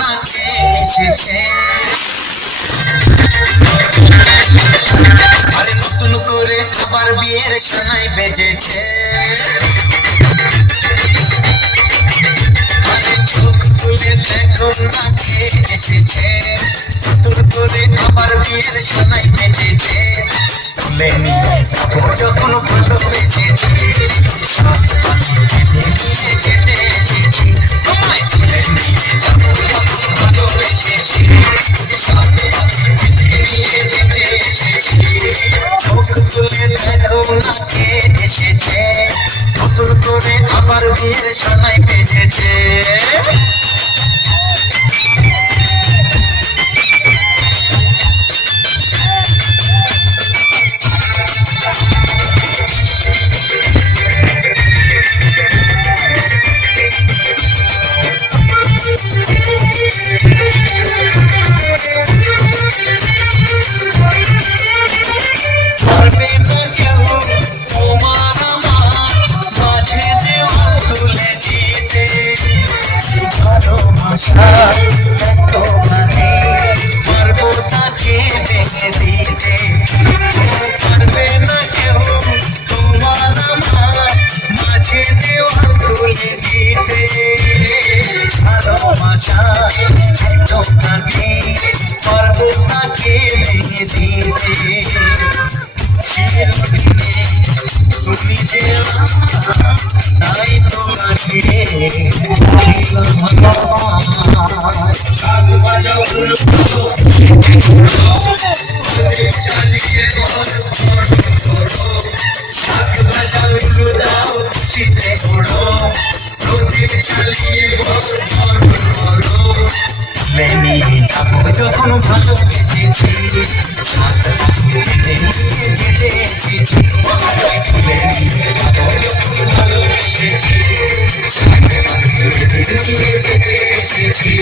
না খেয়ে এসেছে। আরে নতুন করে আবার বিয়ের সানাই বেজেছে। আরে চোখ তুলে দেখো না খেয়ে এসেছে। নতুন করে আবার বিয়ের সানাই বেজেছে। তুলে নিয়ে যাবো যখন ভালোবেসেছি, নিয়ে যেতে এসেছি। তোমায় তুলে নিয়ে যাবো যখন ভালোবেসেছি, নিয়ে যেতে এসেছি। চোখ তুলে দেখো না কে এসেছে। নতুন করে আবার বিয়ের সানাই বেজেছে। যখন ভালোবেসেছি, নিয়ে যেতে এসেছি। নিয়ে যাবো যখন ভালোবেসেছি, নিয়ে যেতে এসেছি।